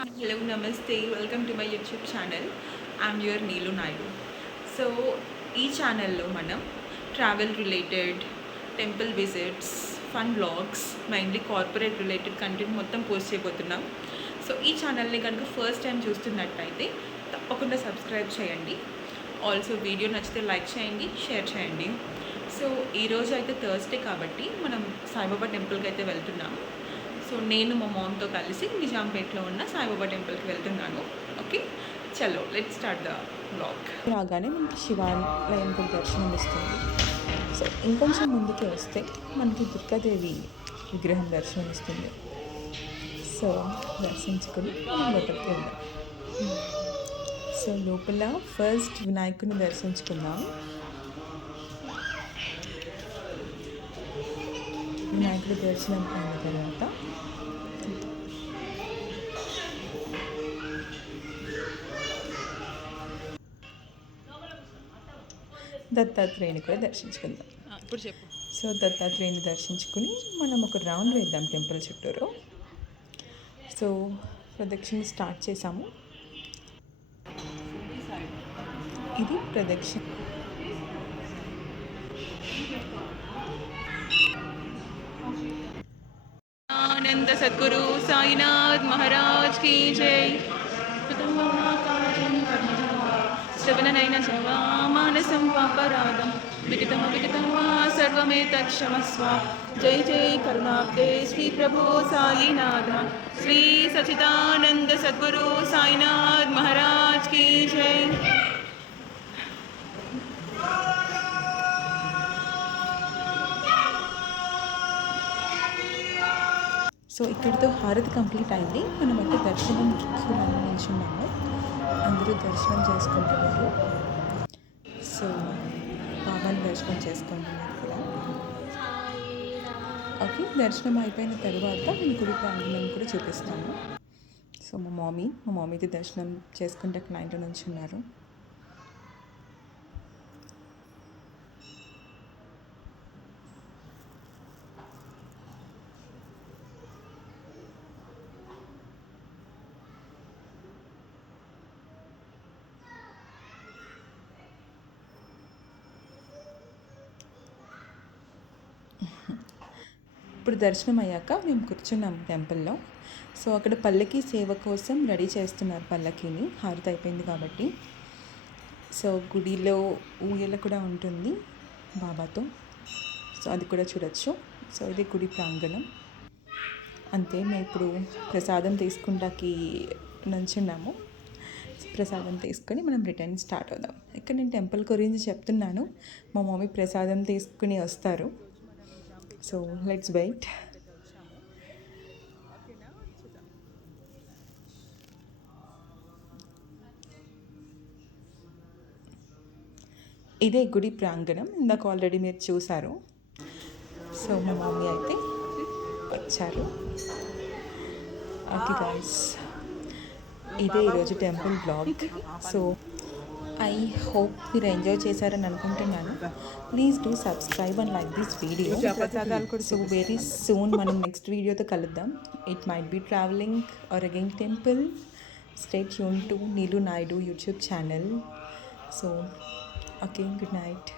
Hello, Namaste. Welcome to my YouTube channel. I'm your Neelu Naidu. So ఈ ఛానల్లో మనం travel related, temple visits, fun vlogs, mainly corporate related content మొత్తం post చేయబోతున్నాం. So ఈ ఛానల్ని కనుక ఫస్ట్ టైం చూస్తున్నట్టయితే తప్పకుండా సబ్స్క్రైబ్ చేయండి. ఆల్సో వీడియో నచ్చితే లైక్ చేయండి, షేర్ చేయండి. సో ఈరోజు అయితే థర్స్డే కాబట్టి మనం సాయిబాబా టెంపుల్కి అయితే వెళ్తున్నాము. సో నేను మా మామ్తో కలిసి నిజాంపేట్లో ఉన్న సాయిబాబా టెంపుల్కి వెళ్తున్నాను. ఓకే, చలో లెట్ స్టార్ట్ ద బ్లాగ్. రాగానే మనకి శివాలయం కూడా దర్శనం ఇస్తుంది. సో ఇంకొంచెం ముందుకు వస్తే మనకి దుర్గాదేవి విగ్రహం దర్శనం ఇస్తుంది. సో దర్శించుకొని లోపలికి వెళ్దాం. సో లోపల ఫస్ట్ వినాయకుని దర్శించుకుందాం. వినాయకుడి దర్శనం అయిన తర్వాత దత్తాత్రేయుని కూడా దర్శించుకుందాం. ఇప్పుడు చెప్పు. సో దత్తాత్రేయుని దర్శించుకుని మనం ఒక రౌండ్ వేద్దాం టెంపుల్ చుట్టూరు. సో ప్రదక్షిణ స్టార్ట్ చేసాము. ఇది ప్రదక్షిణ. ఆనంద సద్గురు సాయినాథ్ మహారాజ్ కీ జై. శ్రవణనైన మానసం పాపరాధం విదితం వా సర్వమేతక్షమస్వ. జై జై కరుణాబ్దే శ్రీ ప్రభు సాయినాథ శ్రీ సచిదానంద సద్గురు సాయినాథ్ మహారాజ్ కీ జై. సో ఇక్కడితో హారతి కంప్లీట్ అయింది. మనమైతే దర్శనం క్యూలో నిల్చున్నాము. అందరూ దర్శనం చేసుకుంటున్నారు. సో బాబాని దర్శనం చేసుకుంటున్నారు కూడా. ఓకే, దర్శనం అయిపోయిన తర్వాత నేను గుడి ప్రాంగణం కూడా చూపిస్తాను. సో మా మమ్మీది దర్శనం చేసుకుంటే క్లయింట్ నుంచి ఉన్నారు. ఇప్పుడు దర్శనం అయ్యాక మేము కూర్చున్నాము టెంపుల్లో. సో అక్కడ పల్లకి సేవ కోసం రెడీ చేస్తున్నారు పల్లకిని. హారతి అయిపోయింది కాబట్టి. సో గుడిలో ఊయల కూడా ఉంటుంది బాబాతో. సో అది కూడా చూడొచ్చు. సో ఇది గుడి ప్రాంగణం. అంతే, మేము ఇప్పుడు ప్రసాదం తీసుకుంటాకి నుంచున్నాము. ప్రసాదం తీసుకొని మనం రిటర్న్ స్టార్ట్ అవుదాం. ఇక్కడ నేను టెంపుల్ గురించి చెప్తున్నాను, మా మమ్మీ ప్రసాదం తీసుకుని వస్తారు. So let's wait. ఇదే గుడి ప్రాంగణం. ఇందాక ఆల్రెడీ మీరు చూసారు. సో మా మమ్మీ అయితే వచ్చారు. ఓకే గైస్, ఇదే ఈరోజు temple blog. So I hope మీరు ఎంజాయ్ చేశారని అనుకుంటున్నాను. Please do subscribe and like this video. So very soon మనం నెక్స్ట్ వీడియోతో కలుద్దాం. It might be travelling or again temple. Stay tune to Neelu Naidu YouTube channel. So okay, good night.